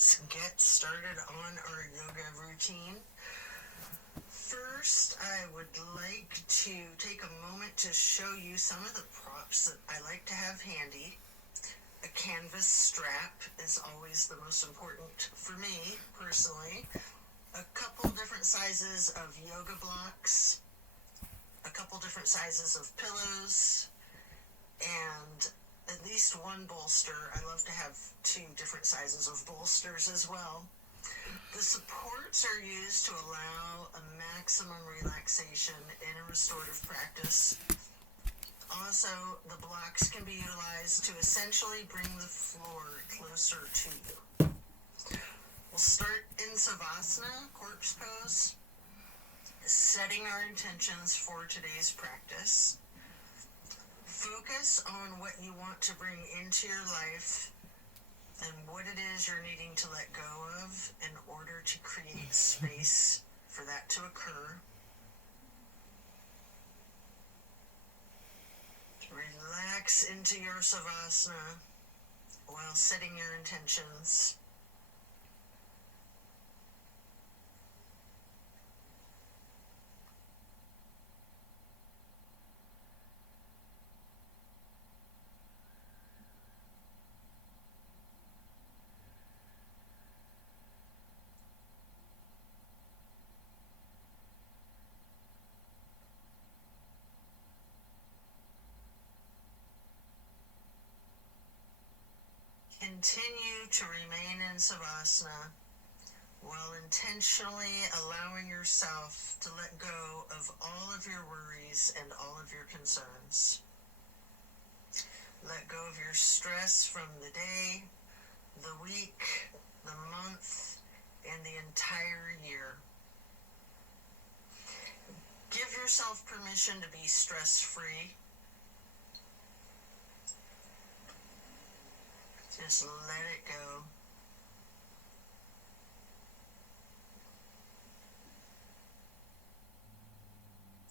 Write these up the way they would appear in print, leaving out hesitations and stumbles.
Let's get started on our yoga routine. First, I would like to take a moment to show you some of the props that I like to have handy. A canvas strap is always the most important for me, personally. A couple different sizes of yoga blocks, a couple different sizes of pillows, and at least one bolster. I love to have 2 different sizes of bolsters as well. The supports are used to allow a maximum relaxation in a restorative practice. Also, the blocks can be utilized to essentially bring the floor closer to you. We'll start in Savasana, corpse pose, setting our intentions for today's practice. Focus on what you want to bring into your life and what it is you're needing to let go of in order to create space for that to occur. Relax into your Savasana while setting your intentions. Continue to remain in Savasana while intentionally allowing yourself to let go of all of your worries and all of your concerns. Let go of your stress from the day, the week, the month, and the entire year. Give yourself permission to be stress-free. Just let it go.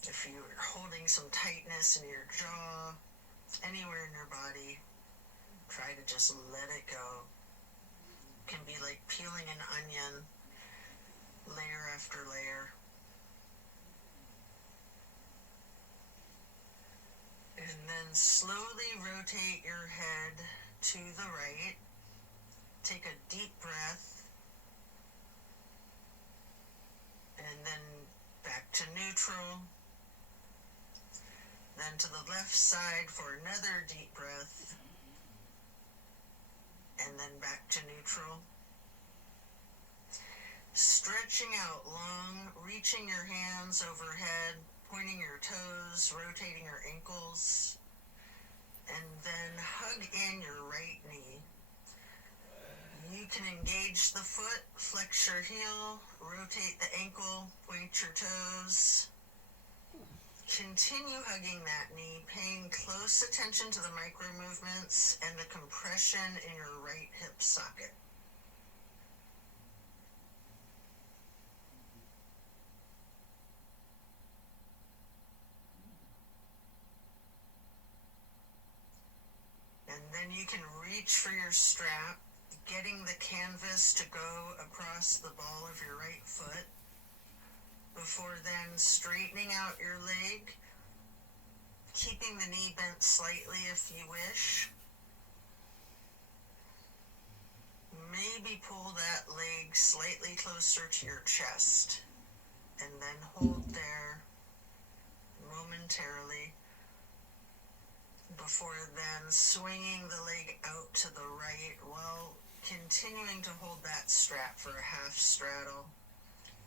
If you're holding some tightness in your jaw, anywhere in your body, try to just let it go. It can be like peeling an onion, layer after layer. And then slowly rotate your head to the right. Take a deep breath. And then back to neutral. Then to the left side for another deep breath. And then back to neutral. Stretching out long, reaching your hands overhead, pointing your toes, rotating your ankles. And then hug in your right knee. You can engage the foot, flex your heel, rotate the ankle, point your toes. Continue hugging that knee, paying close attention to the micro movements and the compression in your right hip socket. And then you can reach for your strap, getting the canvas to go across the ball of your right foot, before then straightening out your leg, keeping the knee bent slightly if you wish. Maybe pull that leg slightly closer to your chest, and then hold there momentarily, before then swinging the leg out to the right while continuing to hold that strap for a half straddle.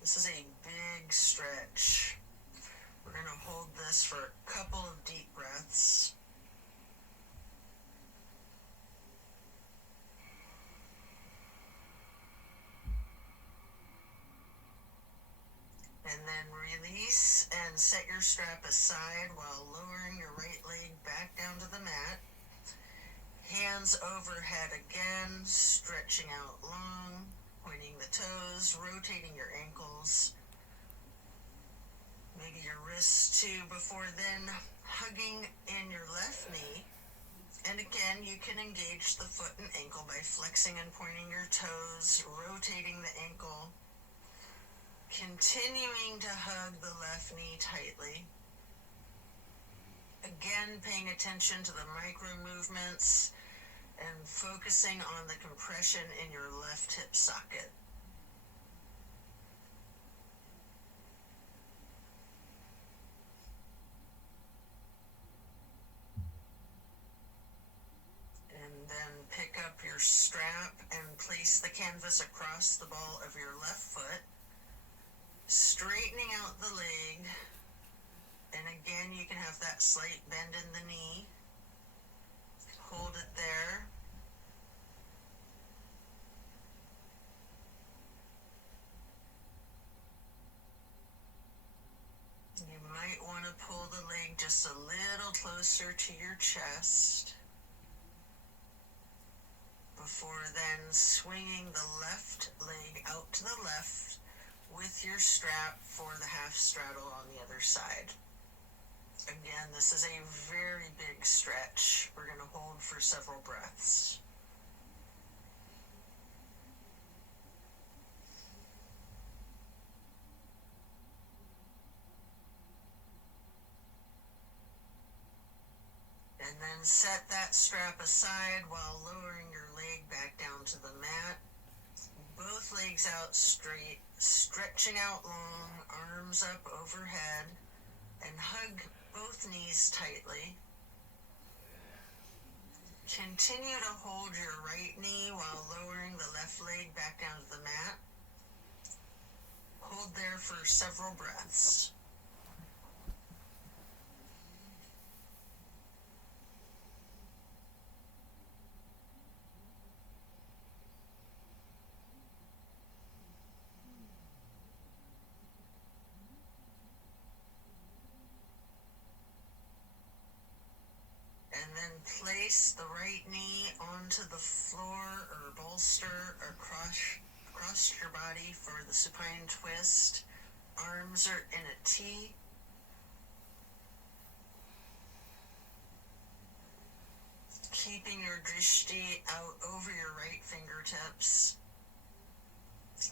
This is a big stretch. We're going to hold this for a couple of deep breaths. And then release and set your strap aside while lowering your right leg back down to the mat. Hands overhead again, stretching out long, pointing the toes, rotating your ankles. Maybe your wrists too, before then hugging in your left knee And again, you can engage the foot and ankle by flexing and pointing your toes, rotating the ankle, continuing to hug the left knee tightly. Again, paying attention to the micro movements and focusing on the compression in your left hip socket. And then pick up your strap and place the canvas across the ball of your left foot, straightening out the leg. And again, you can have that slight bend in the knee. Hold it there. You might want to pull the leg just a little closer to your chest before then swinging the left leg out to the left with your strap for the half straddle on the other side. Again, this is a very big stretch. We're going to hold for several breaths. And then set that strap aside while lowering your leg back down to the mat. Both legs out straight, stretching out long, arms up overhead, and hug both knees tightly. Continue to hold your right knee while lowering the left leg back down to the mat. Hold there for several breaths. And then place the right knee onto the floor or bolster across your body for the supine twist. Arms are in a T. Keeping your drishti out over your right fingertips.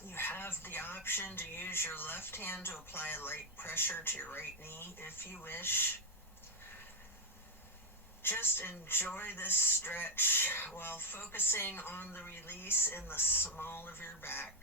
You have the option to use your left hand to apply a light pressure to your right knee if you wish. Just enjoy this stretch while focusing on the release in the small of your back.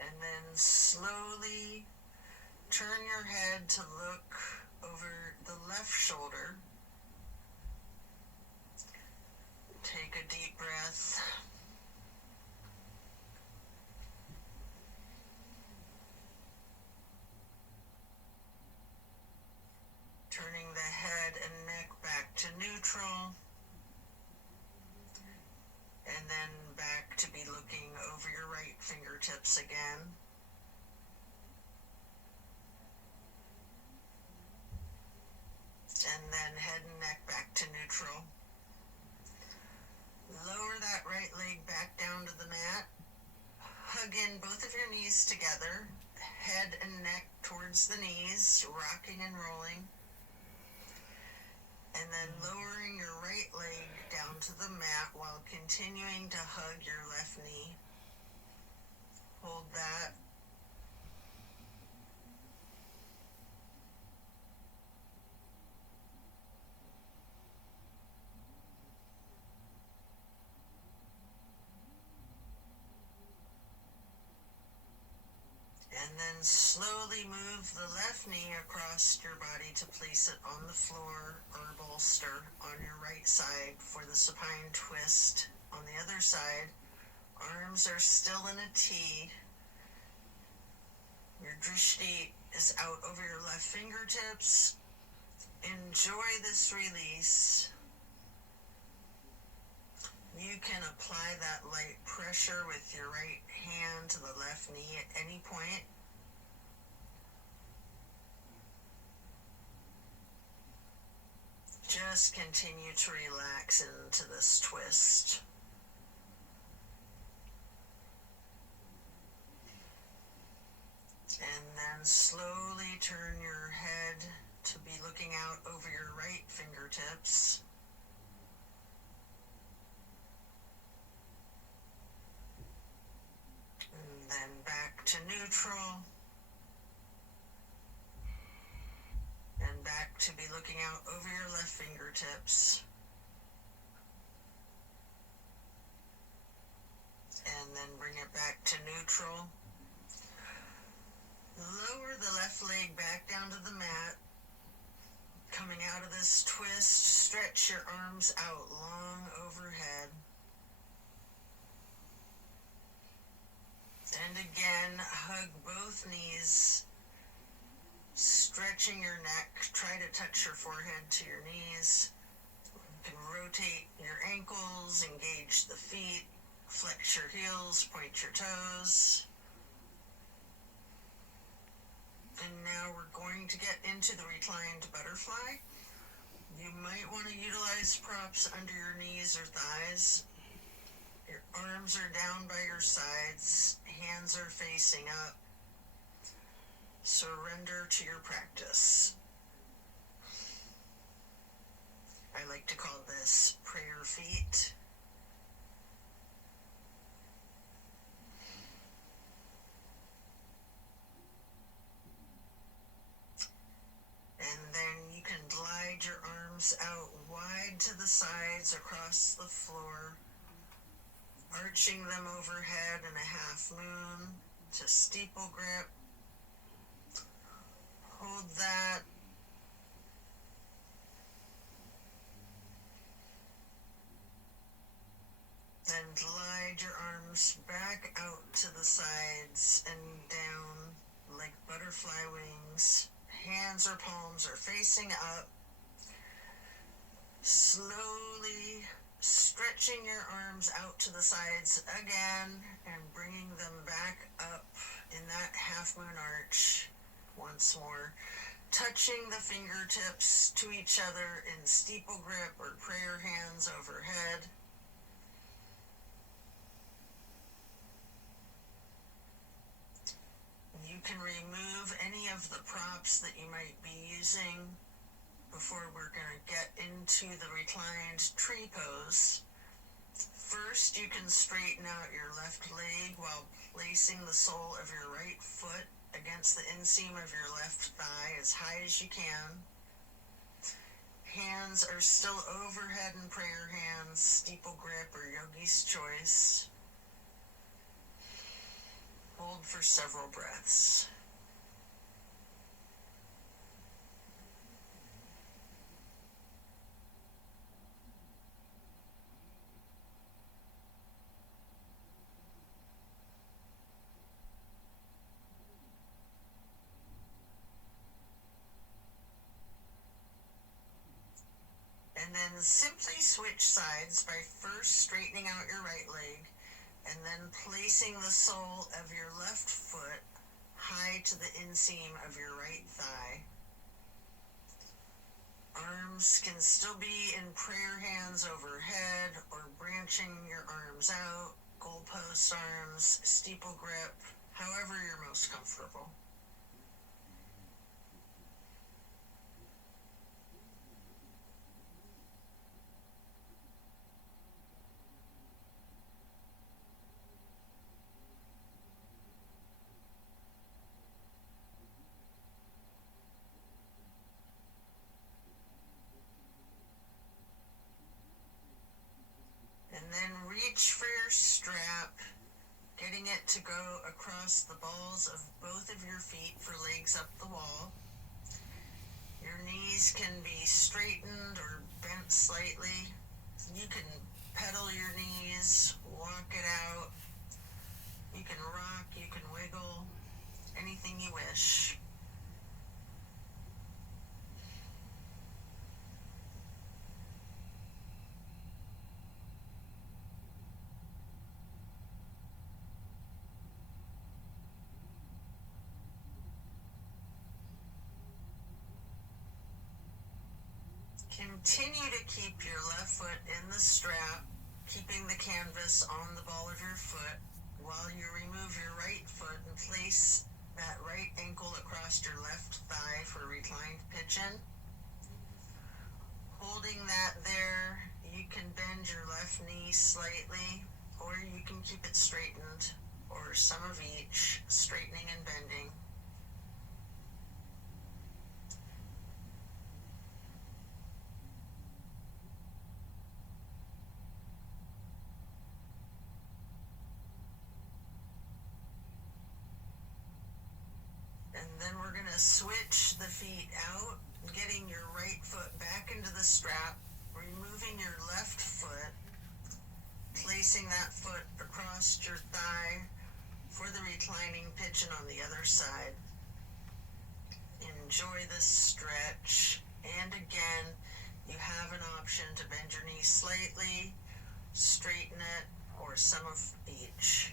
And then slowly turn your head to look over the left shoulder. Take a deep breath. Turning the head and neck back to neutral. And then back to be looking over your right fingertips again. And then head and neck back to neutral. Lower that right leg back down to the mat. Hug in both of your knees together. Head and neck towards the knees, rocking and rolling. And then lowering your right leg down to the mat while continuing to hug your left knee. Hold that. And then slowly move the left knee across your body to place it on the floor or bolster on your right side for the supine twist. On the other side, arms are still in a T. Your drishti is out over your left fingertips. Enjoy this release. You can apply that light pressure with your right hand to the left knee at any point. just continue to relax into this twist. And then slowly turn your head to be looking out over your right fingertips. And then back to neutral. And back to be looking out over your left fingertips. And then bring it back to neutral. Lower the left leg back down to the mat. Coming out of this twist, stretch your arms out long overhead. And again, hug both knees, stretching your neck. Try to touch your forehead to your knees. You can rotate your ankles, engage the feet, flex your heels, point your toes. And now we're going to get into the reclined butterfly. You might want to utilize props under your knees or thighs. Your arms are down by your sides, hands are facing up. Surrender to your practice. I like to call this prayer feet. And then you can glide your arms out wide to the sides across the floor, arching them overhead in a half moon to steeple grip. Hold that. Then glide your arms back out to the sides and down like butterfly wings. Hands or palms are facing up. Slowly stretching your arms out to the sides again and bringing them back up in that half moon arch once more. Touching the fingertips to each other in steeple grip or prayer hands overhead. You can remove any of the props that you might be using before we're going to get into the reclined tree pose. First, you can straighten out your left leg while placing the sole of your right foot against the inseam of your left thigh as high as you can. Hands are still overhead in prayer hands, steeple grip or yogi's choice. Hold for several breaths. And then simply switch sides by first straightening out your right leg and then placing the sole of your left foot high to the inseam of your right thigh. Arms can still be in prayer hands overhead or branching your arms out, goalpost arms, steeple grip, however you're most comfortable. And then reach for your strap, getting it to go across the balls of both of your feet for legs up the wall. Your knees can be straightened or bent slightly. You can pedal your knees, walk it out. You can rock, you can wiggle, anything you wish. Can Continue to keep your left foot in the strap, keeping the canvas on the ball of your foot while you remove your right foot and place that right ankle across your left thigh for reclined pigeon. Holding that there, you can bend your left knee slightly, or you can keep it straightened, or some of each, straightening and bending. And then we're going to switch the feet out, getting your right foot back into the strap, removing your left foot, placing that foot across your thigh for the reclining pigeon on the other side. Enjoy this stretch. And again, you have an option to bend your knee slightly, straighten it, or some of each.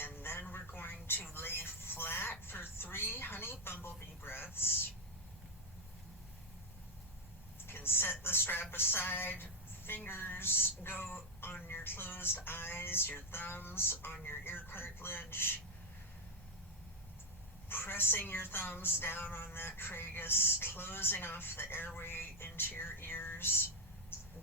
And then we're going to lay flat for 3 honey bumblebee breaths. You can set the strap aside, fingers go on your closed eyes, your thumbs on your ear cartilage, pressing your thumbs down on that tragus, closing off the airway into your ears,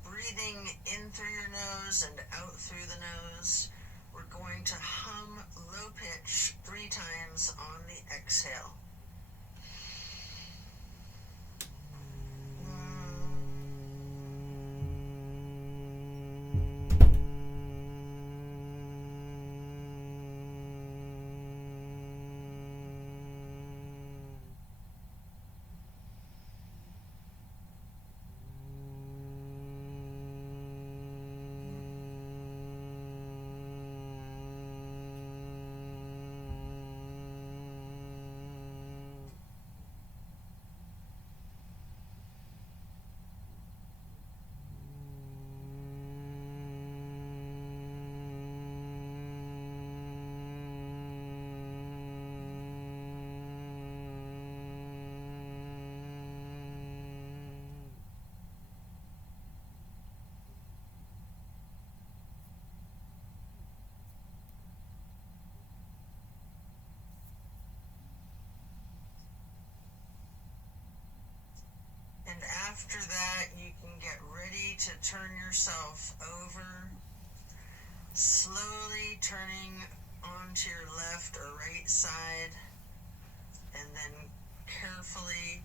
breathing in through your nose and out through the nose. We're going to hum low pitch 3 times on the exhale. And after that, you can get ready to turn yourself over, slowly turning onto your left or right side, and then carefully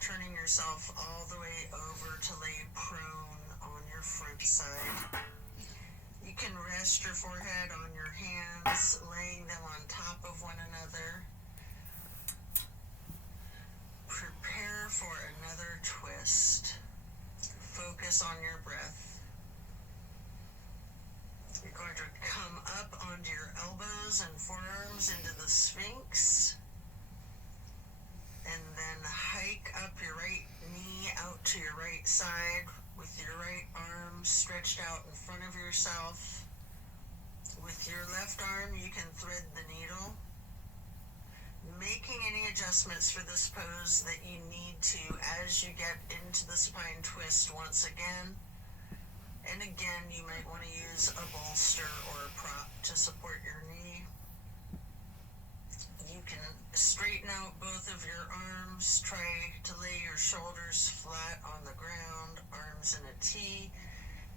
turning yourself all the way over to lay prone on your front side. You can rest your forehead on your hands, laying them on top of one another. Prepare for another twist. Focus on your breath. You're going to come up onto your elbows and forearms into the Sphinx. And then hike up your right knee out to your right side with your right arm stretched out in front of yourself. With your left arm, you can thread the needle, making any adjustments for this pose that you need to as you get into the spine twist once again. And again, you might want to use a bolster or a prop to support your knee. You can straighten out both of your arms, try to lay your shoulders flat on the ground, arms in a T.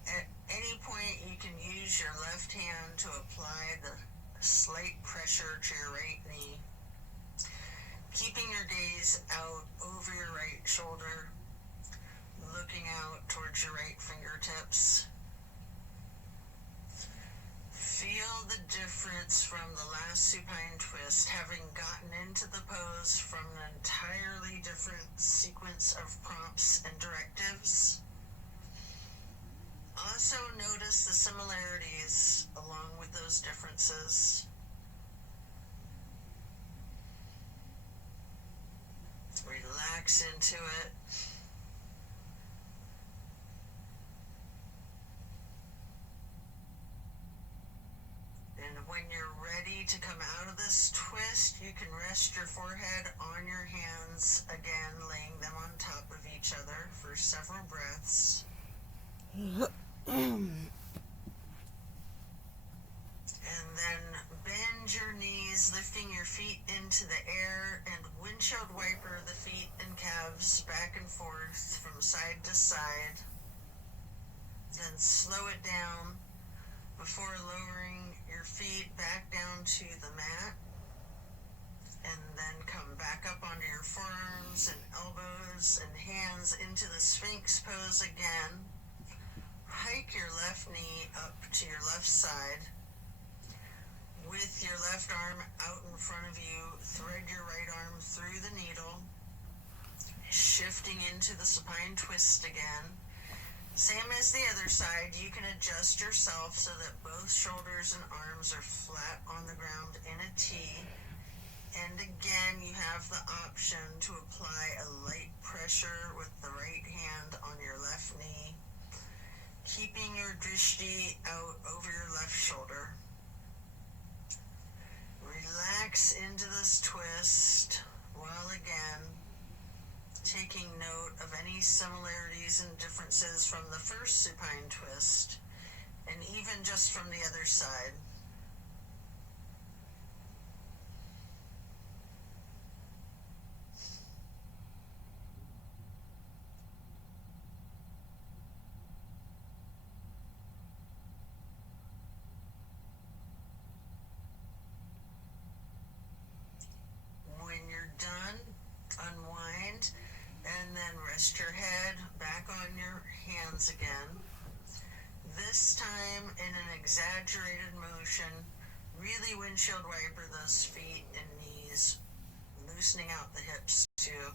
At any point, you can use your left hand to apply the slight pressure to your right knee, keeping your gaze out over your right shoulder, looking out towards your right fingertips. Feel the difference from the last supine twist, having gotten into the pose from an entirely different sequence of prompts and directives. Also notice the similarities along with those differences. Relax into it. When you're ready to come out of this twist, you can rest your forehead on your hands, again laying them on top of each other for several breaths. And then bend your knees, lifting your feet into the air, and windshield wiper the feet and calves back and forth from side to side. Then slow it down before lowering your feet back down to the mat, and then come back up onto your forearms and elbows and hands into the Sphinx pose again. Hike your left knee up to your left side. With your left arm out in front of you, thread your right arm through the needle, shifting into the supine twist again. Same as the other side, you can adjust yourself so that both shoulders and arms are flat on the ground in a T. And again, you have the option to apply a light pressure with the right hand on your left knee, keeping your drishti out over your left shoulder. Relax into this twist while again taking note of any similarities and differences from the first supine twist, and even just from the other side. When you're done, unwind, and then rest your head back on your hands again. This time in an exaggerated motion, really windshield wiper those feet and knees, loosening out the hips too.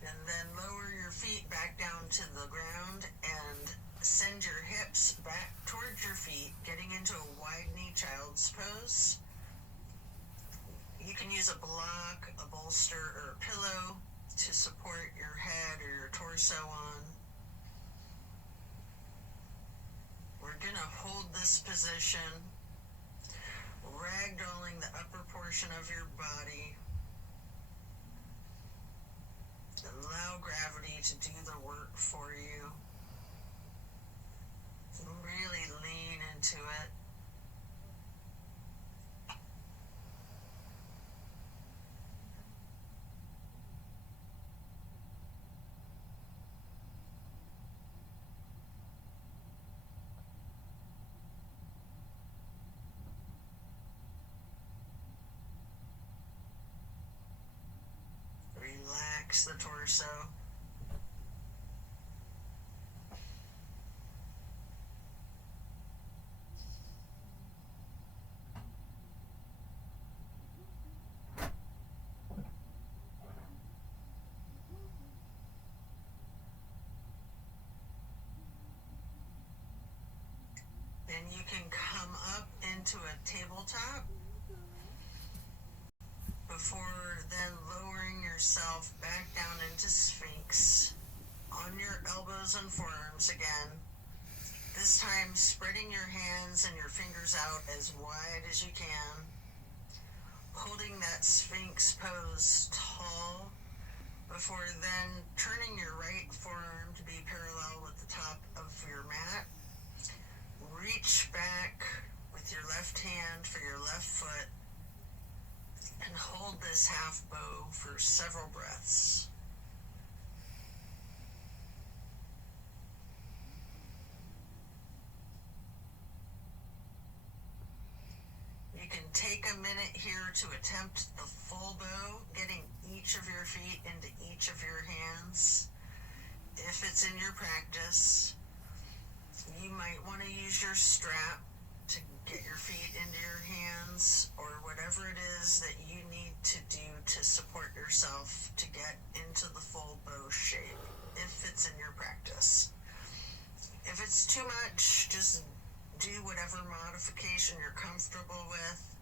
And then lower your feet back down to the ground and send your hips back towards your feet, getting into a wide knee child's pose. You can use a block, a bolster, or a pillow to support your head or your torso on. We're going to hold this position, ragdolling the upper portion of your body. Allow gravity to do the work for you. Really lean into it. Relax the torso. Then you can come up into a tabletop before then lowering yourself back down into Sphinx on your elbows and forearms again. This time spreading your hands and your fingers out as wide as you can, holding that Sphinx pose tall before then turning your right forearm to be parallel with the top of your mat. Reach back with your left hand for your left foot and hold this half bow for several breaths. You can take a minute here to attempt the full bow, getting each of your feet into each of your hands. If it's in your practice, you might want to use your strap to get your feet into your hands, or whatever it is that you need to do to support yourself to get into the full bow shape, if it's in your practice. If it's too much, just do whatever modification you're comfortable with,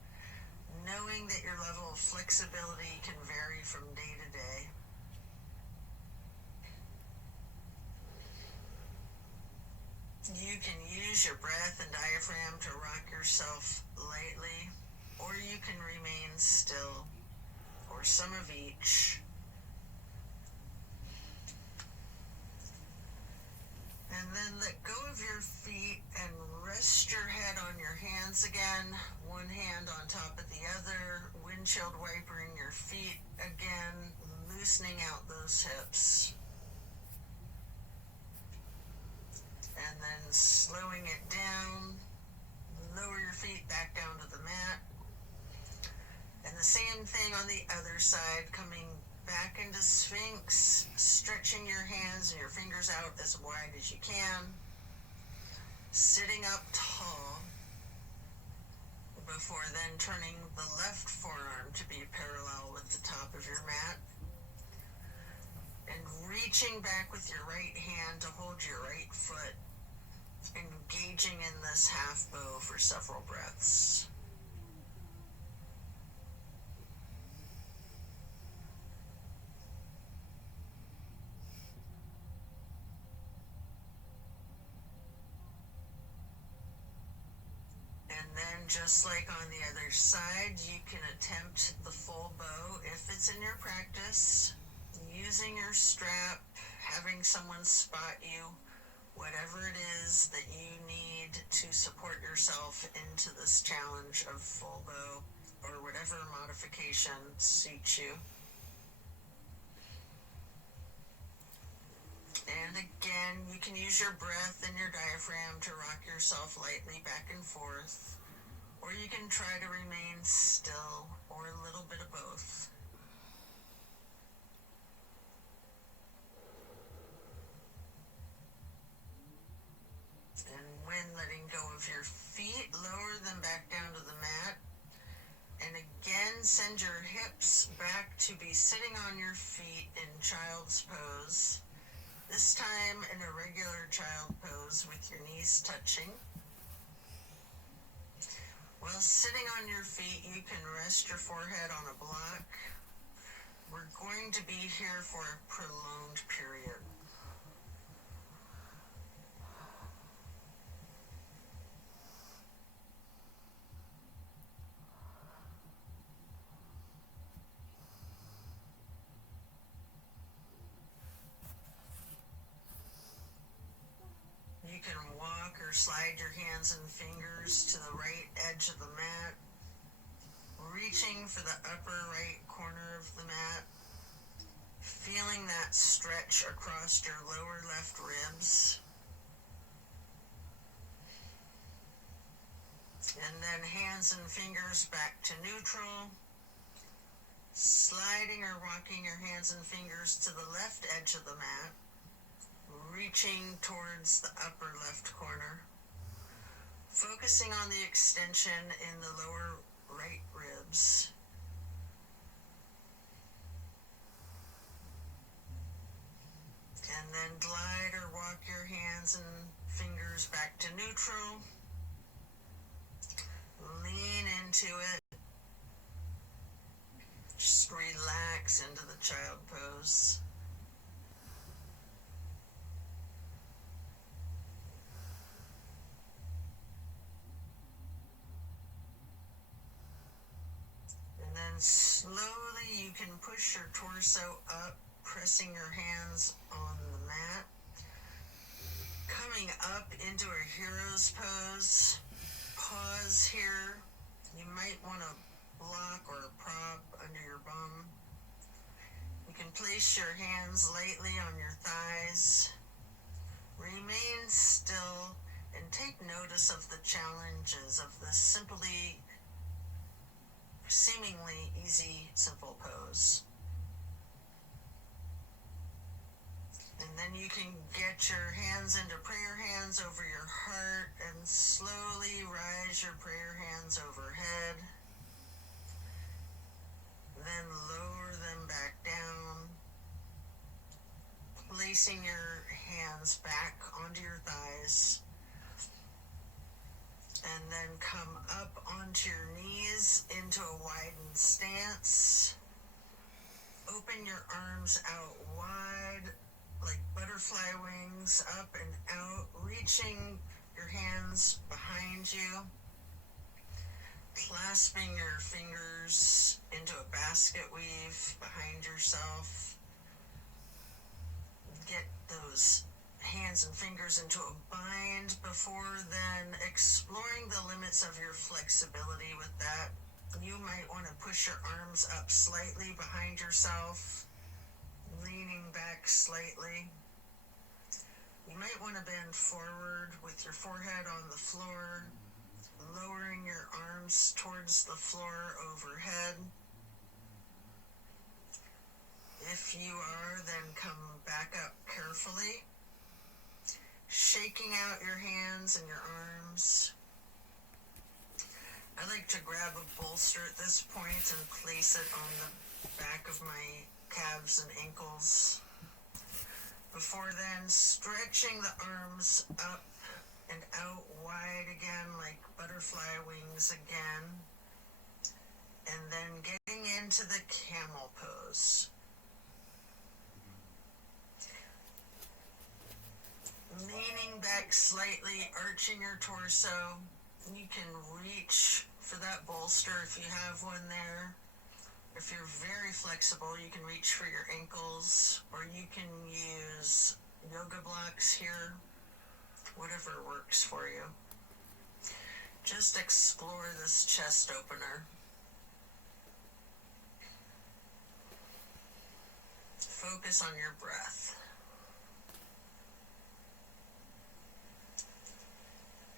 knowing that your level of flexibility can vary from day to day. You can use your breath and diaphragm to rock yourself lightly, or you can remain still, or some of each. And then let go of your feet and rest your head on your hands again, one hand on top of the other, windshield wipering your feet again, loosening out those hips. And then slowing it down, lower your feet back down to the mat. And the same thing on the other side, coming back into Sphinx, stretching your hands and your fingers out as wide as you can, sitting up tall, before then turning the left forearm to be parallel with the top of your mat, and reaching back with your right hand to hold your right foot, engaging in this half bow for several breaths. And then just like on the other side, you can attempt the full bow if it's in your practice, using your strap, having someone spot you, whatever it is that you need to support yourself into this challenge of full bow, or whatever modification suits you. And again, you can use your breath and your diaphragm to rock yourself lightly back and forth, or you can try to remain still, or a little bit of both. And when letting go of your feet, lower them back down to the mat. And again, send your hips back to be sitting on your feet in child's pose. This time in a regular child pose with your knees touching. While sitting on your feet, you can rest your forehead on a block. We're going to be here for a prolonged period. You can walk or slide your hands and fingers to the right edge of the mat, reaching for the upper right corner of the mat, feeling that stretch across your lower left ribs. And then hands and fingers back to neutral, sliding or rocking your hands and fingers to the left edge of the mat, reaching towards the upper left corner, focusing on the extension in the lower right ribs. And then glide or walk your hands and fingers back to neutral. Lean into it. Just relax into the child pose. And then slowly you can push your torso up, pressing your hands on the mat. Coming up into a hero's pose. Pause here. You might want a block or a prop under your bum. You can place your hands lightly on your thighs. Remain still and take notice of the challenges of this seemingly easy, simple pose. And then you can get your hands into prayer hands over your heart and slowly rise your prayer hands overhead. Then lower them back down, placing your hands back onto your thighs. And then come up onto your knees into a widened stance. Open your arms out wide, like butterfly wings, up and out, reaching your hands behind you, clasping your fingers into a basket weave behind yourself. Get those hands and fingers into a bind before then exploring the limits of your flexibility with that. You might want to push your arms up slightly behind yourself, leaning back slightly. You might want to bend forward with your forehead on the floor, lowering your arms towards the floor overhead. If you are, then come back up carefully, shaking out your hands and your arms. I like to grab a bolster at this point and place it on the back of my calves and ankles. Before then, stretching the arms up and out wide again, like butterfly wings again. And then getting into the camel pose. Leaning back slightly, arching your torso. You can reach for that bolster if you have one there. If you're very flexible, you can reach for your ankles, or you can use yoga blocks here, whatever works for you. Just explore this chest opener. Focus on your breath.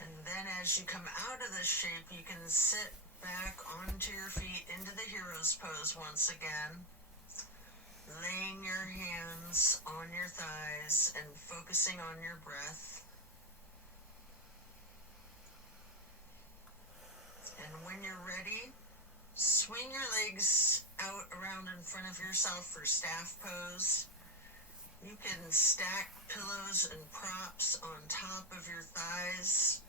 And then as you come out of this shape, you can sit back onto your feet into the hero's pose once again, laying your hands on your thighs and focusing on your breath. And when you're ready, swing your legs out around in front of yourself for staff pose. You can stack pillows and props on top of your thighs,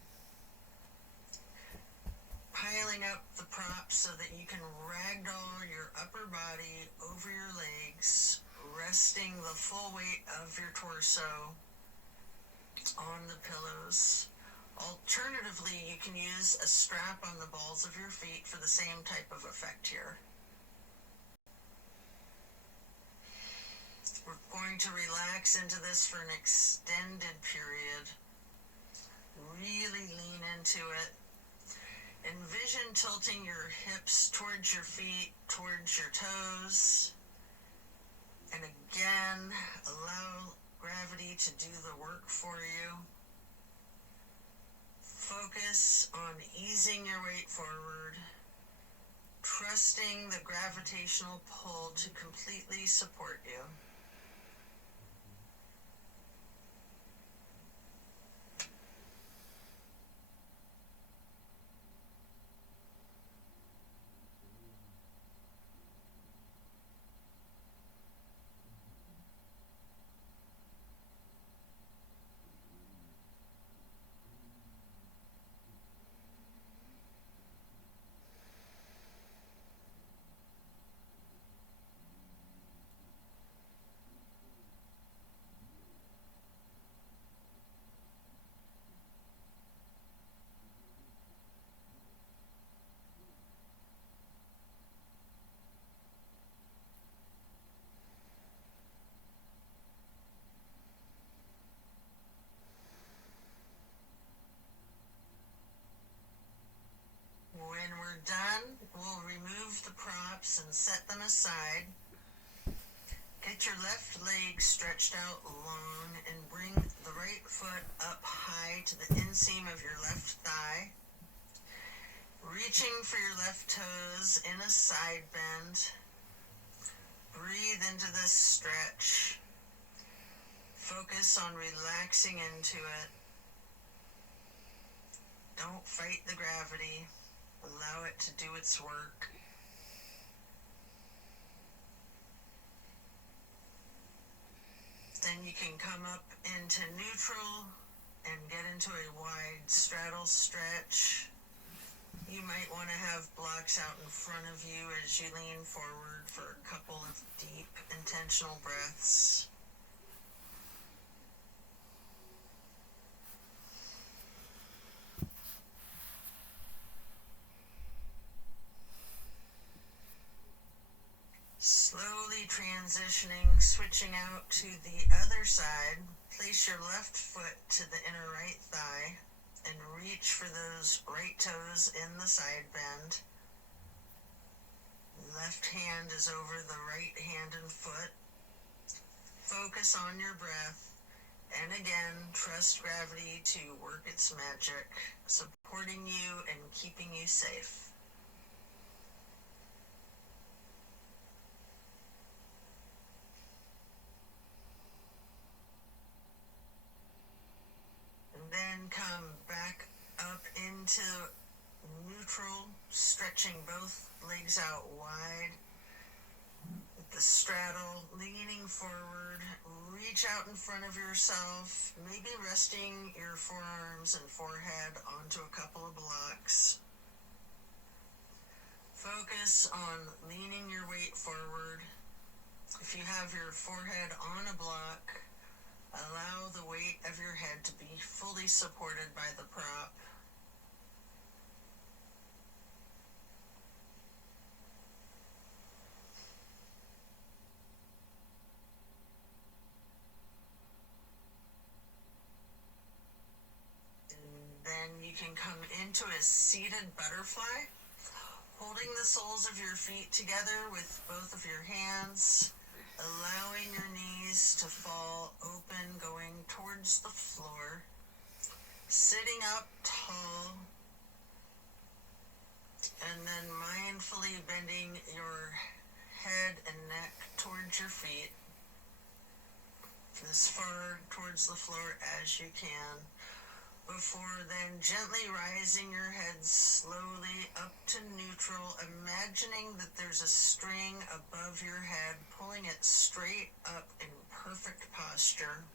piling up the props so that you can ragdoll your upper body over your legs, resting the full weight of your torso on the pillows. Alternatively, you can use a strap on the balls of your feet for the same type of effect here. We're going to relax into this for an extended period. Really lean into it. Envision tilting your hips towards your feet, towards your toes. And again, allow gravity to do the work for you. Focus on easing your weight forward, trusting the gravitational pull to completely support you. When we're done, we'll remove the props and set them aside. Get your left leg stretched out long and bring the right foot up high to the inseam of your left thigh. Reaching for your left toes in a side bend. Breathe into this stretch. Focus on relaxing into it. Don't fight the gravity. Allow it to do its work. Then you can come up into neutral and get into a wide straddle stretch. You might want to have blocks out in front of you as you lean forward for a couple of deep, intentional breaths. transitioning, switching out to the other side. Place your left foot to the inner right thigh and reach for those right toes in the side bend. Left hand is over the right hand and foot. Focus on your breath, and again, trust gravity to work its magic, supporting you and keeping you safe. And then come back up into neutral, stretching both legs out wide. The straddle, leaning forward, reach out in front of yourself, maybe resting your forearms and forehead onto a couple of blocks. Focus on leaning your weight forward. If you have your forehead on a block, allow the weight of your head to be fully supported by the prop. Then you can come into a seated butterfly, holding the soles of your feet together with both of your hands, allowing your knees to fall open, going towards the floor, sitting up tall, and then mindfully bending your head and neck towards your feet, as far towards the floor as you can. Before then, gently rising your head slowly up to neutral, imagining that there's a string above your head, pulling it straight up in perfect posture.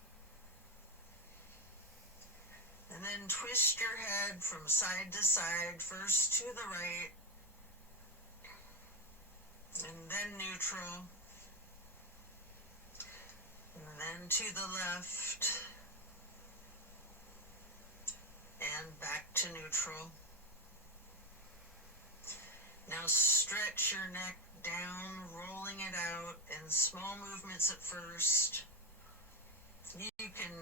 And then twist your head from side to side, first to the right, and then neutral, and then to the left, and back to neutral. Now stretch your neck down, rolling it out in small movements at first. You can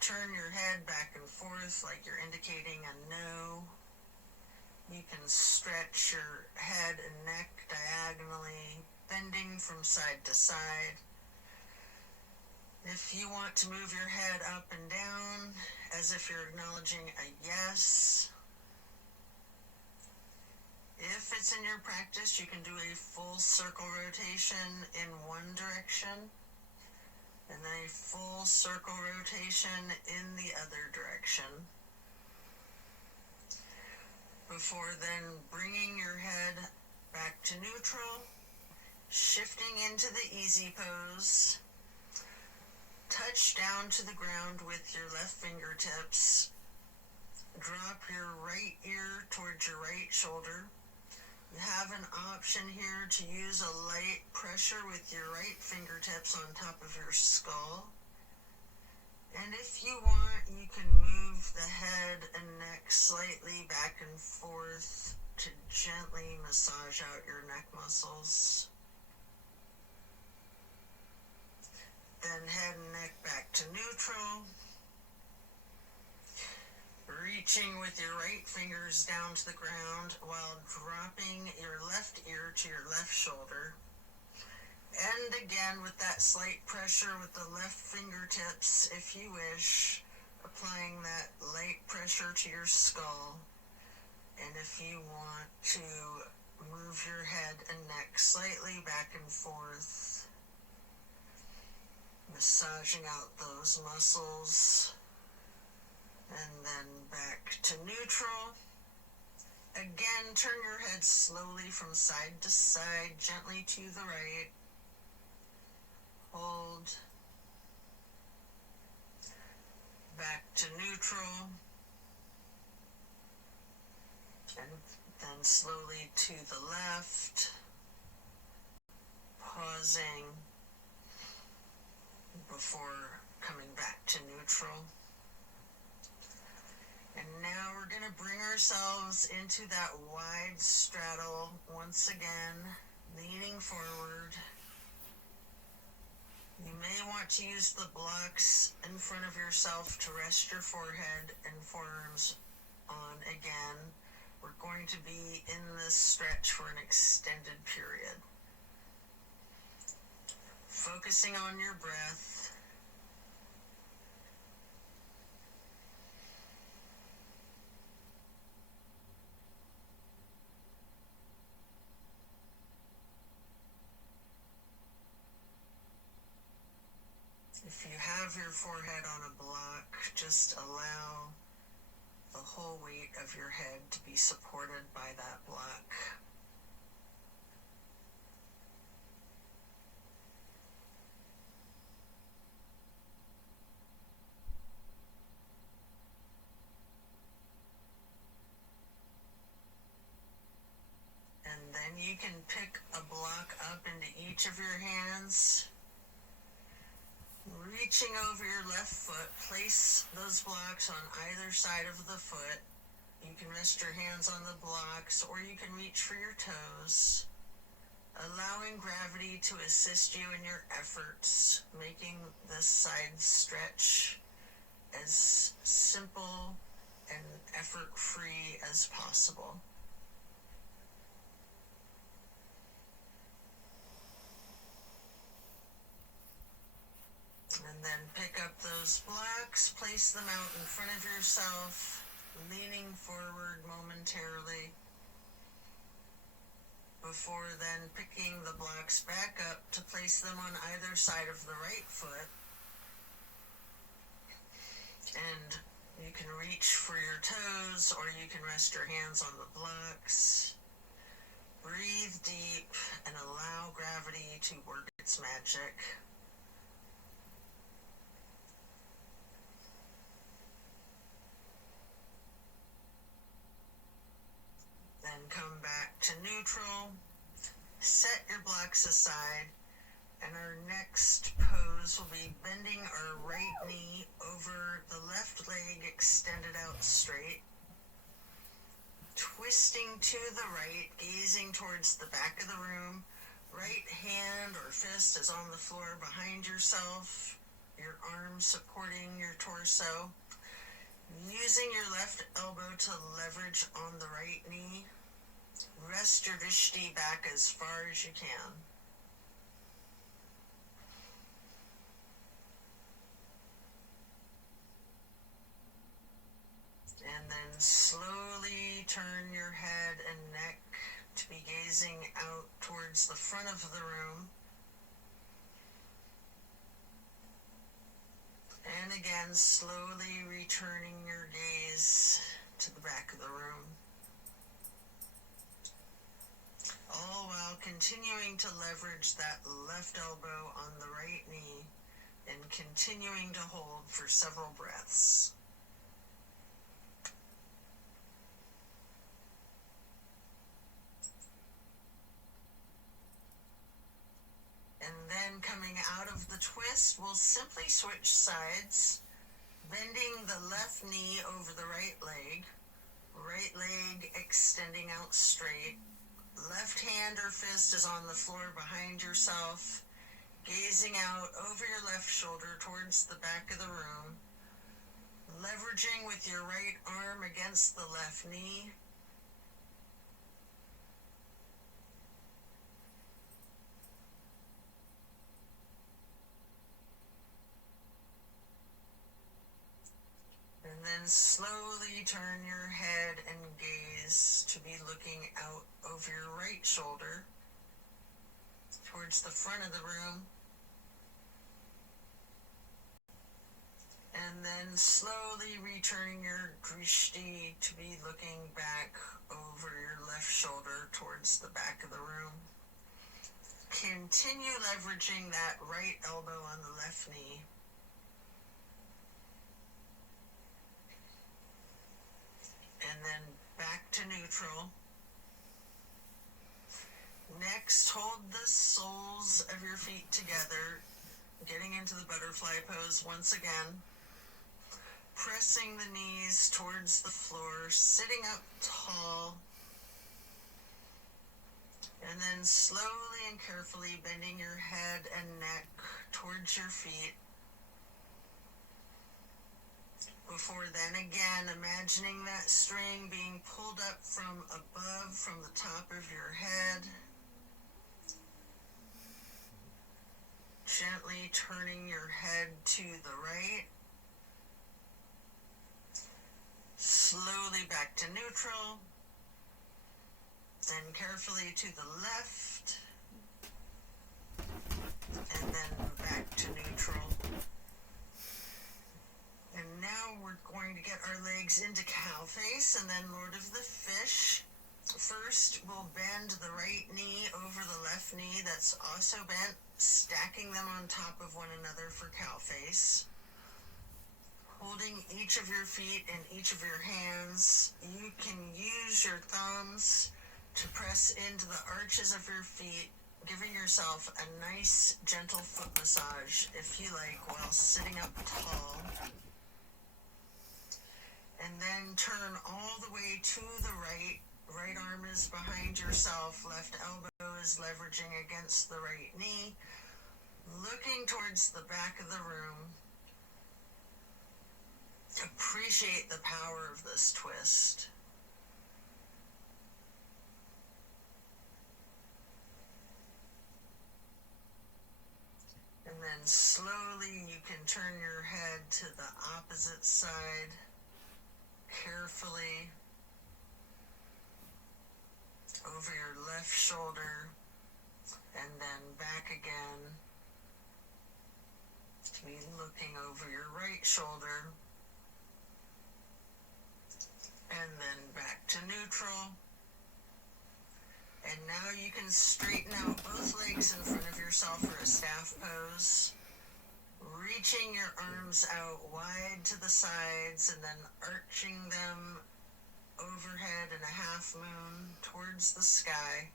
turn your head back and forth like you're indicating a no. You can stretch your head and neck diagonally, bending from side to side. If you want to move your head up and down, as if you're acknowledging a yes. If it's in your practice, you can do a full circle rotation in one direction, and then a full circle rotation in the other direction. Before then, bringing your head back to neutral, shifting into the easy pose. Touch down to the ground with your left fingertips. Drop your right ear towards your right shoulder. You have an option here to use a light pressure with your right fingertips on top of your skull. And if you want, you can move the head and neck slightly back and forth to gently massage out your neck muscles. Then head and neck back to neutral. Reaching with your right fingers down to the ground while dropping your left ear to your left shoulder. And again with that slight pressure with the left fingertips, if you wish, applying that light pressure to your skull. And if you want to move your head and neck slightly back and forth, massaging out those muscles, and then back to neutral. Again, turn your head slowly from side to side, gently to the right. Hold. Back to neutral. And then slowly to the left. Pausing before coming back to neutral. And now we're going to bring ourselves into that wide straddle once again, leaning forward. You may want to use the blocks in front of yourself to rest your forehead and forearms on again. We're going to be in this stretch for an extended period. Focusing on your breath. If you have your forehead on a block, just allow the whole weight of your head to be supported by that block. And then you can pick a block up into each of your hands. Reaching over your left foot, place those blocks on either side of the foot. You can rest your hands on the blocks, or you can reach for your toes, allowing gravity to assist you in your efforts, making this side stretch as simple and effort-free as possible. And then pick up those blocks, place them out in front of yourself, leaning forward momentarily, before then picking the blocks back up to place them on either side of the right foot. And you can reach for your toes, or you can rest your hands on the blocks. Breathe deep and allow gravity to work its magic. Then come back to neutral, set your blocks aside, and our next pose will be bending our right knee over the left leg extended out straight, twisting to the right, gazing towards the back of the room. Right hand or fist is on the floor behind yourself, your arm supporting your torso. Using your left elbow to leverage on the right knee, rest your drishti back as far as you can. And then slowly turn your head and neck to be gazing out towards the front of the room. And again, slowly returning your gaze to the back of the room. All while continuing to leverage that left elbow on the right knee and continuing to hold for several breaths. And then coming out of the twist, we'll simply switch sides, bending the left knee over the right leg extending out straight. Left hand or fist is on the floor behind yourself, gazing out over your left shoulder towards the back of the room, leveraging with your right arm against the left knee. And then slowly turn your head and gaze to be looking out over your right shoulder towards the front of the room. And then slowly returning your drishti to be looking back over your left shoulder towards the back of the room. Continue leveraging that right elbow on the left knee. And then back to neutral. Next, hold the soles of your feet together, getting into the butterfly pose once again. Pressing the knees towards the floor, sitting up tall. And then slowly and carefully bending your head and neck towards your feet. Before then, again, imagining that string being pulled up from above, from the top of your head. Gently turning your head to the right. Slowly back to neutral. Then carefully to the left. And then back to neutral. And now we're going to get our legs into cow face and then Lord of the Fish. First, we'll bend the right knee over the left knee that's also bent, stacking them on top of one another for cow face. Holding each of your feet in each of your hands, you can use your thumbs to press into the arches of your feet, giving yourself a nice, gentle foot massage, if you like, while sitting up tall. And then turn all the way to the right. Right arm is behind yourself, left elbow is leveraging against the right knee, looking towards the back of the room. Appreciate the power of this twist. And then slowly you can turn your head to the opposite side, carefully, over your left shoulder, and then back again, to be looking over your right shoulder, and then back to neutral. And now you can straighten out both legs in front of yourself for a staff pose, reaching your arms out wide to the sides and then arching them overhead in a half moon towards the sky,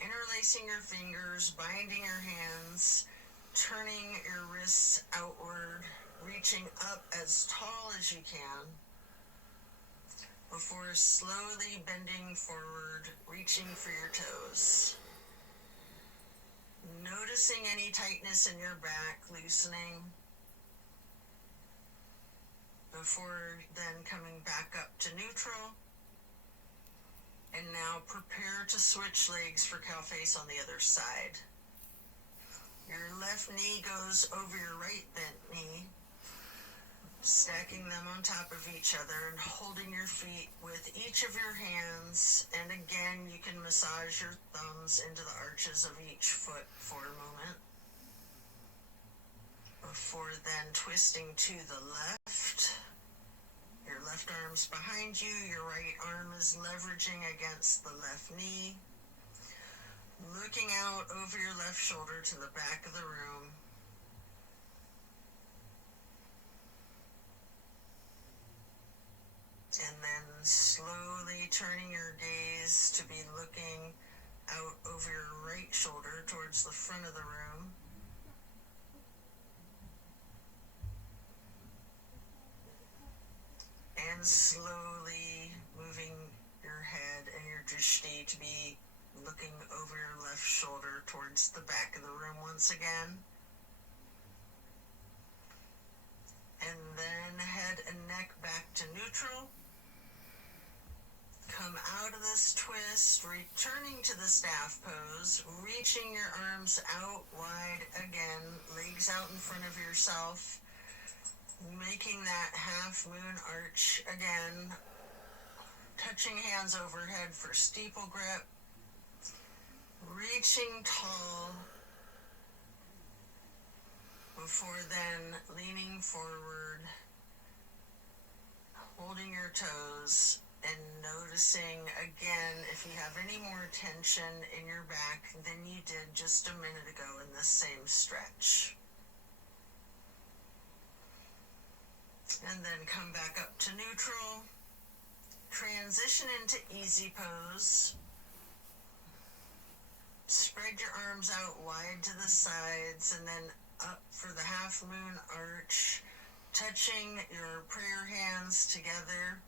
interlacing your fingers, binding your hands, turning your wrists outward, reaching up as tall as you can, before slowly bending forward, reaching for your toes. Noticing any tightness in your back, loosening, before then coming back up to neutral. And now prepare to switch legs for cow face on the other side. Your left knee goes over your right bent knee, stacking them on top of each other and holding your feet with each of your hands. And again, you can massage your thumbs into the arches of each foot for a moment. Before then twisting to the left. Your left arm's behind you, your right arm is leveraging against the left knee. Looking out over your left shoulder to the back of the room. And then slowly turning your gaze to be looking out over your right shoulder towards the front of the room. And slowly moving your head and your drishti to be looking over your left shoulder towards the back of the room once again. And then head and neck back to neutral. Come out of this twist, returning to the staff pose, reaching your arms out wide again, legs out in front of yourself, making that half moon arch again, touching hands overhead for steeple grip, reaching tall, before then leaning forward, holding your toes, and noticing again if you have any more tension in your back than you did just a minute ago in this same stretch. And then come back up to neutral. Transition into easy pose. Spread your arms out wide to the sides and then up for the half moon arch, touching your prayer hands together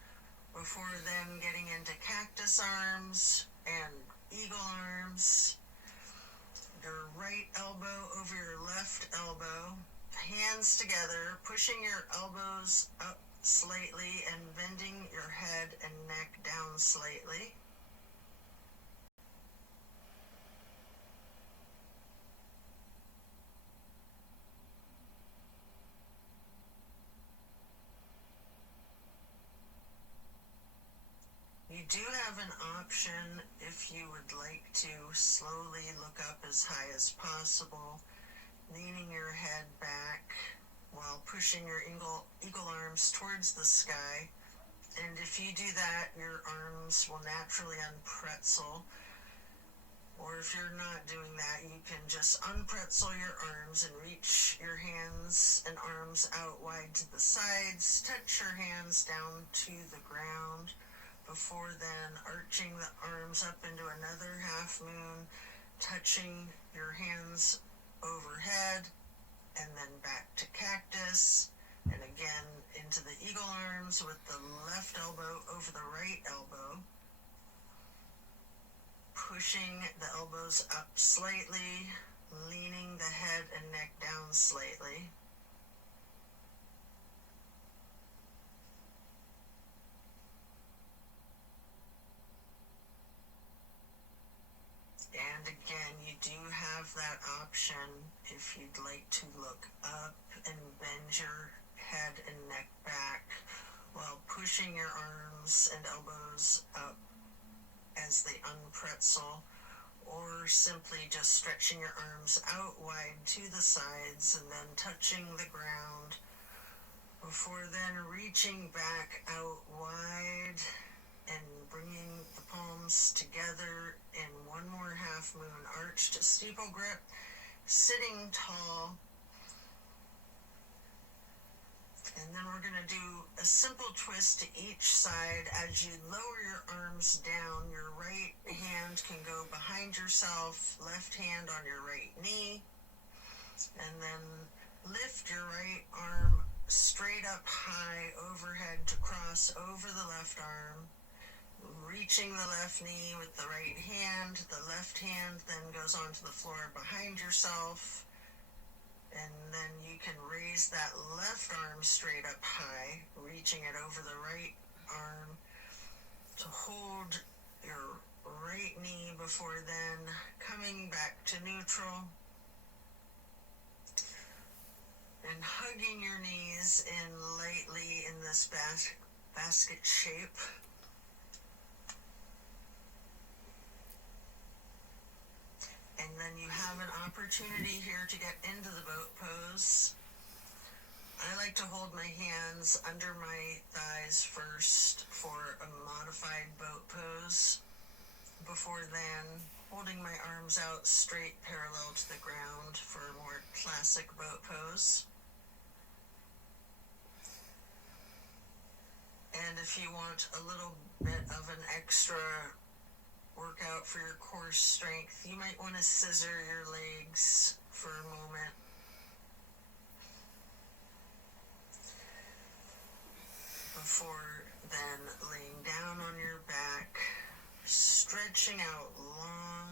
before then getting into cactus arms and eagle arms, your right elbow over your left elbow, hands together, pushing your elbows up slightly and bending your head and neck down slightly. You do have an option if you would like to slowly look up as high as possible, leaning your head back while pushing your eagle arms towards the sky. And if you do that, your arms will naturally unpretzel. Or if you're not doing that, you can just unpretzel your arms and reach your hands and arms out wide to the sides. Touch your hands down to the ground before then arching the arms up into another half moon, touching your hands overhead, and then back to cactus, and again into the eagle arms with the left elbow over the right elbow, pushing the elbows up slightly, leaning the head and neck down slightly. And again, you do have that option if you'd like to look up and bend your head and neck back while pushing your arms and elbows up as they unpretzel, or simply just stretching your arms out wide to the sides and then touching the ground before then reaching back out wide and bringing the palms together in one more half moon arch to steeple grip, sitting tall. And then we're going to do a simple twist to each side. As you lower your arms down, your right hand can go behind yourself, left hand on your right knee, and then lift your right arm straight up high overhead to cross over the left arm, reaching the left knee with the right hand. The left hand then goes onto the floor behind yourself, and then you can raise that left arm straight up high, reaching it over the right arm to hold your right knee before then coming back to neutral and hugging your knees in lightly in this basket shape. And then you have an opportunity here to get into the boat pose. I like to hold my hands under my thighs first for a modified boat pose, before then holding my arms out straight parallel to the ground for a more classic boat pose. And if you want a little bit of an extra workout for your core strength, you might want to scissor your legs for a moment. Before then laying down on your back, stretching out long.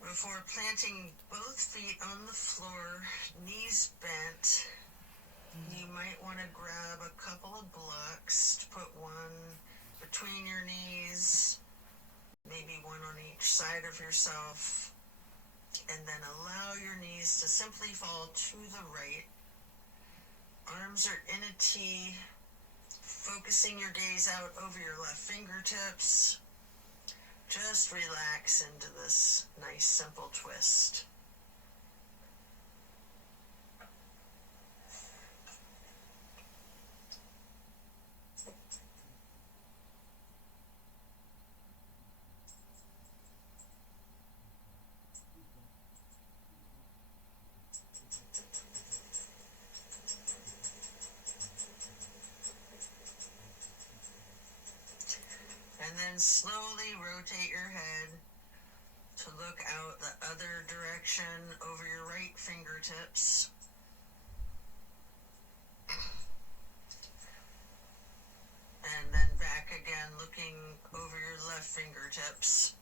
Before planting both feet on the floor, knees bent, you might want to grab a couple of blocks to put one between your knees, maybe one on each side of yourself, and then allow your knees to simply fall to the right. Arms are in a T, focusing your gaze out over your left fingertips. Just relax into this nice simple twist. And then slowly rotate your head to look out the other direction over your right fingertips. And then back again, looking over your left fingertips.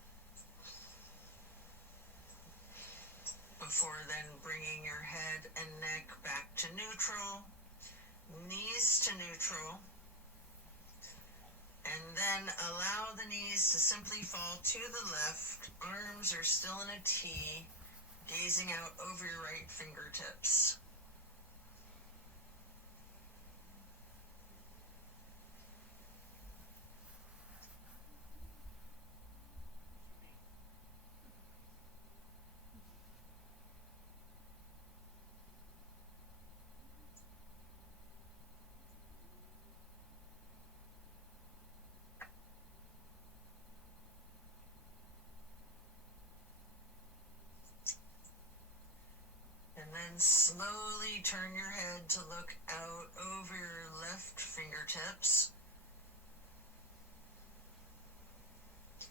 Before then bringing your head and neck back to neutral, knees to neutral, and then allow the knees to simply fall to the left. Arms are still in a T, gazing out over your right fingertips. And then slowly turn your head to look out over your left fingertips.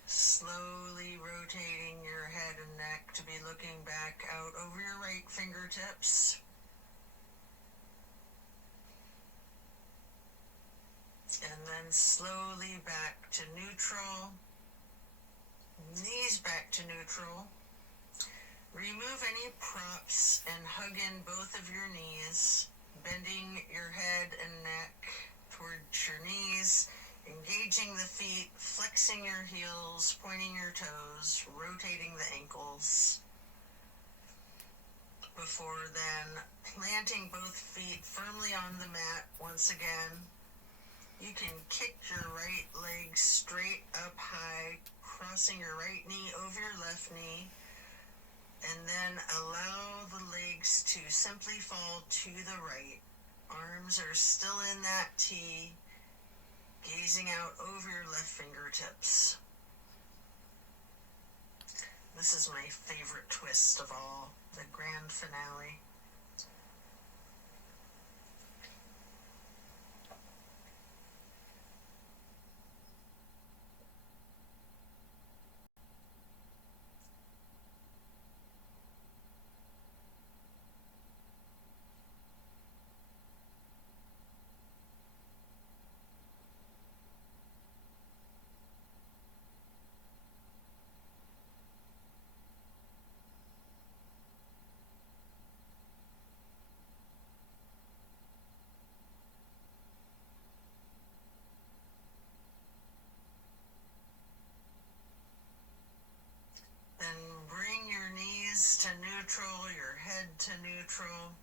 Slowly rotating your head and neck to be looking back out over your right fingertips. And then slowly back to neutral. Knees back to neutral. Remove any props and hug in both of your knees, bending your head and neck towards your knees, engaging the feet, flexing your heels, pointing your toes, rotating the ankles. Before then, planting both feet firmly on the mat once again. You can kick your right leg straight up high, crossing your right knee over your left knee. And then allow the legs to simply fall to the right. Arms are still in that T, gazing out over your left fingertips. This is my favorite twist of all, the grand finale. Then bring your knees to neutral, your head to neutral.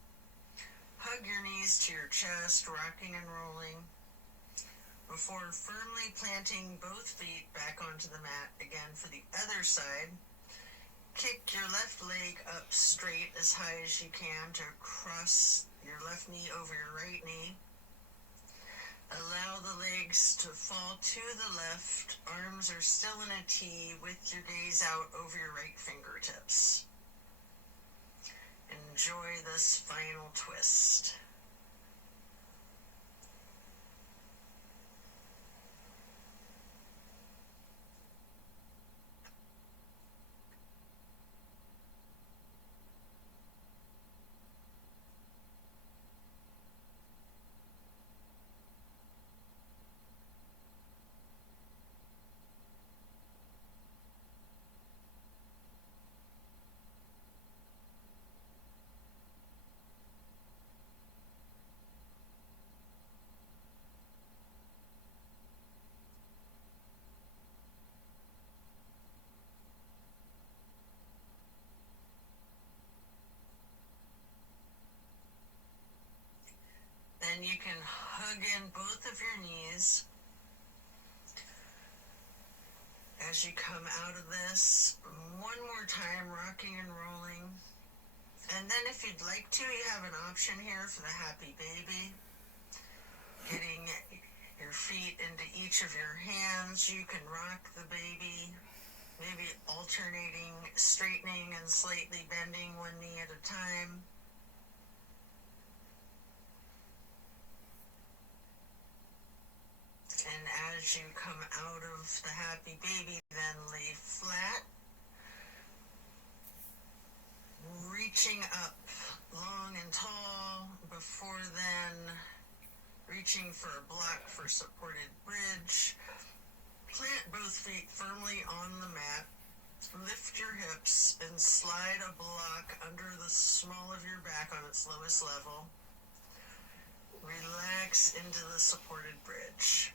Hug your knees to your chest, rocking and rolling. Before firmly planting both feet back onto the mat again for the other side. Kick your left leg up straight as high as you can to cross your left knee over your right knee. Allow the legs to fall to the left. Arms are still in a T with your gaze out over your right fingertips. Enjoy this final twist. Then you can hug in both of your knees as you come out of this. One more time, rocking and rolling. And then if you'd like to, you have an option here for the happy baby. Getting your feet into each of your hands. You can rock the baby, maybe alternating, straightening and slightly bending one knee at a time. And as you come out of the happy baby, then lay flat, reaching up long and tall. Before then, reaching for a block for supported bridge, plant both feet firmly on the mat. Lift your hips and slide a block under the small of your back on its lowest level. Relax into the supported bridge.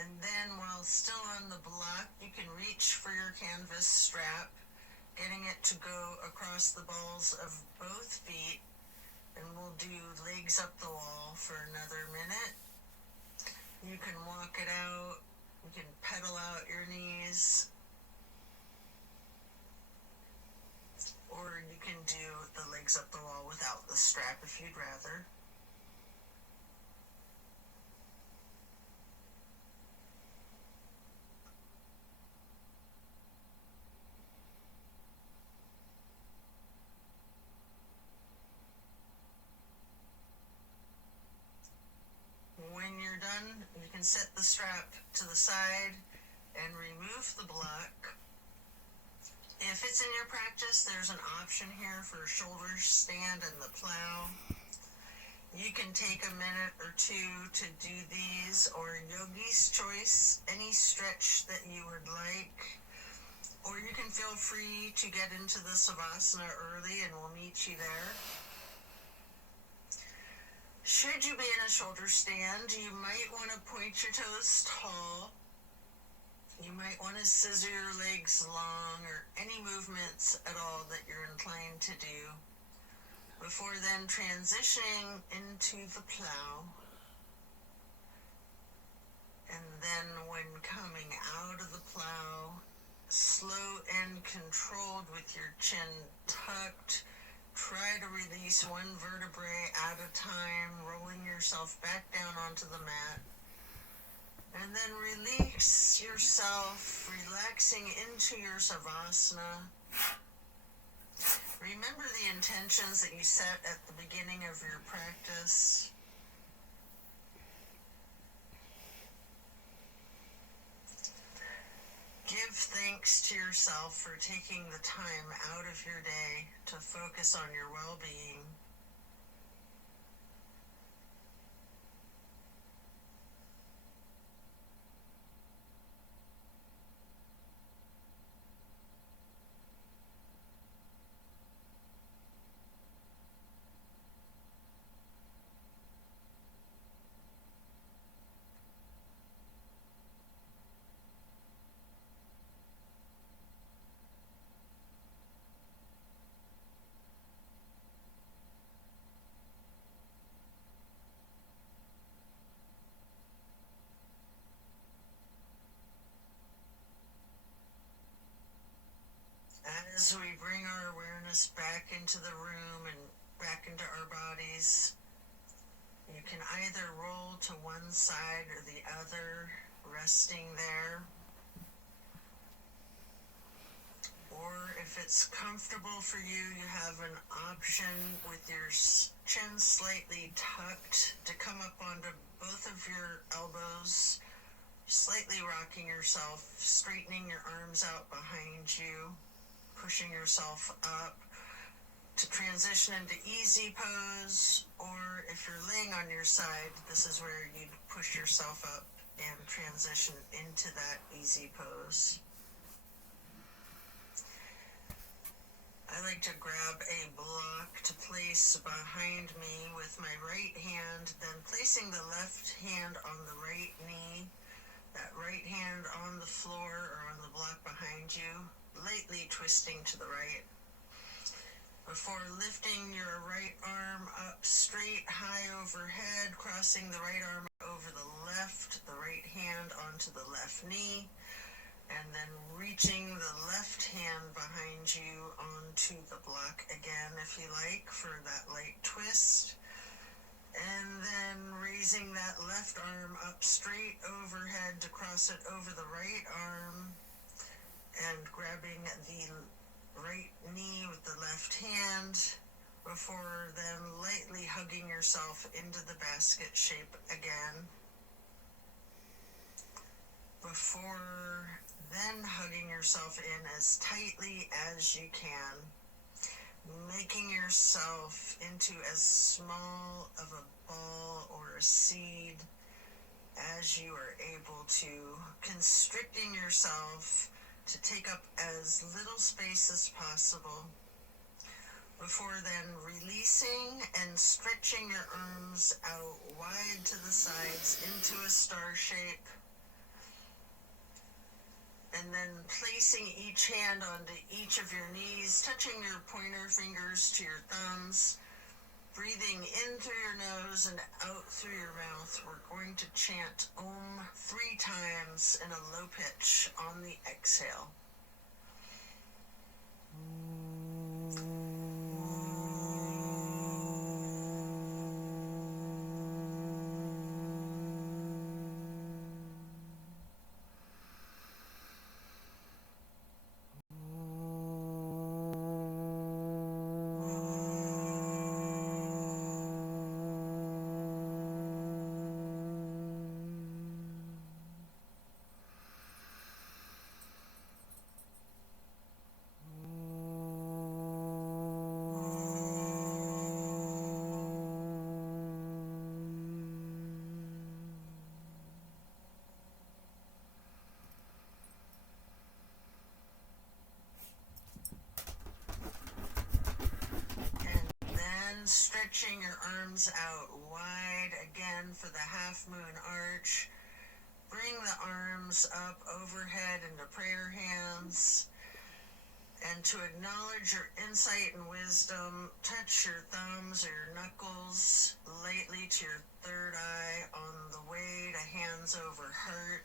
And then while still on the block, you can reach for your canvas strap, getting it to go across the balls of both feet, and we'll do legs up the wall for another minute. You can walk it out, you can pedal out your knees, or you can do the legs up the wall without the strap if you'd rather. When you're done, you can set the strap to the side and remove the block. If it's in your practice, there's an option here for shoulder stand and the plow. You can take a minute or two to do these, or yogi's choice, any stretch that you would like. Or you can feel free to get into the savasana early and we'll meet you there. Should you be in a shoulder stand, you might want to point your toes tall. You might want to scissor your legs long, or any movements at all that you're inclined to do, before then transitioning into the plow. And then when coming out of the plow, slow and controlled with your chin tucked, try to release one vertebrae at a time, rolling yourself back down onto the mat. And then release yourself, relaxing into your savasana. Remember the intentions that you set at the beginning of your practice. Give thanks to yourself for taking the time out of your day to focus on your well-being. As we bring our awareness back into the room and back into our bodies, you can either roll to one side or the other, resting there. Or if it's comfortable for you, you have an option with your chin slightly tucked to come up onto both of your elbows, slightly rocking yourself, straightening your arms out behind you, pushing yourself up to transition into easy pose. Or if you're laying on your side, this is where you'd push yourself up and transition into that easy pose. I like to grab a block to place behind me with my right hand, then placing the left hand on the right knee, that right hand on the floor or on the block behind you, lightly twisting to the right, before lifting your right arm up straight high overhead, crossing the right arm over the left, the right hand onto the left knee, and then reaching the left hand behind you onto the block again, if you like, for that light twist. And then raising that left arm up straight overhead to cross it over the right arm, and grabbing the right knee with the left hand before then lightly hugging yourself into the basket shape again. Before then hugging yourself in as tightly as you can, making yourself into as small of a ball or a seed as you are able to, constricting yourself to take up as little space as possible. Before then releasing and stretching your arms out wide to the sides into a star shape. And then placing each hand onto each of your knees, touching your pointer fingers to your thumbs, breathing in through your nose and out through your mouth. We're going to chant Om 3 times in a low pitch on the exhale. Stretching your arms out wide again for the half moon arch. Bring the arms up overhead into prayer hands. And to acknowledge your insight and wisdom, touch your thumbs or your knuckles lightly to your third eye on the way to hands over heart.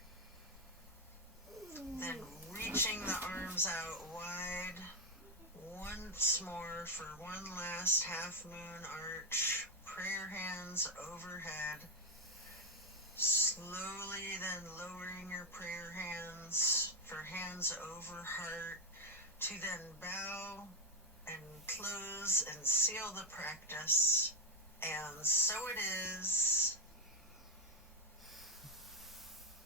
Then reaching the arms out wide. Once more for one last half moon arch, prayer hands overhead. Slowly then lowering your prayer hands for hands over heart to then bow and close and seal the practice. And so it is.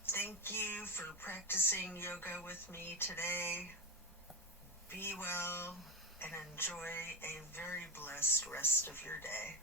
Thank you for practicing yoga with me today. Be well and enjoy a very blessed rest of your day.